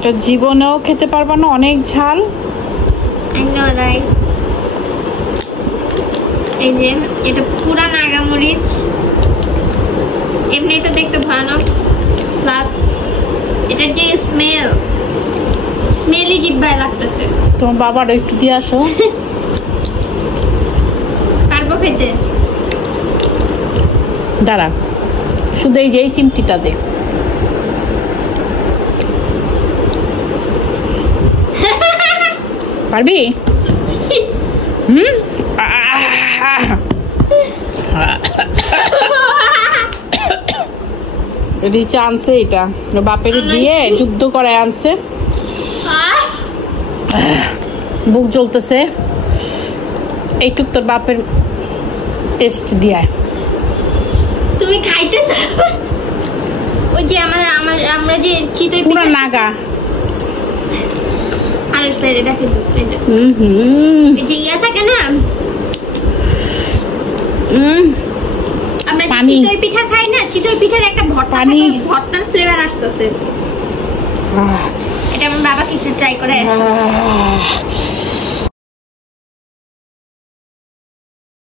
এটা জীবনেও খেতে পারবা না, অনেক ঝাল। I know, right? এই যে এটা পুরা নাগামরিচ, এমনি তো দেখতে ভয়ানক, প্লাস এটার যে স্মেলই জিহ্বায় লাগতেছে। তোমার বাবারও একটু দিয়ে আসো। পারবো খেতে? দাঁড়া, শুধু এই যে এই চিমটিটা দে। পারবি? রিচা আনছে এটা, বাপের দিয়ে যুদ্ধ করে আনছে, বুক জ্বলতেছে। এইটুক তোর বাপের টেস্ট দিয়ে তুমি খাইতে চাও? ওই যে আমরা যে চিতই পুরো নাগা আর দেখে এই যে ইয়া থাকে না, আমরা চিতই পিঠা খাই না, চিতই পিঠার একটা ভর্তার ফ্লেভার আসতেছে। এটা আমার বাবা কিছু ট্রাই করে আসছে।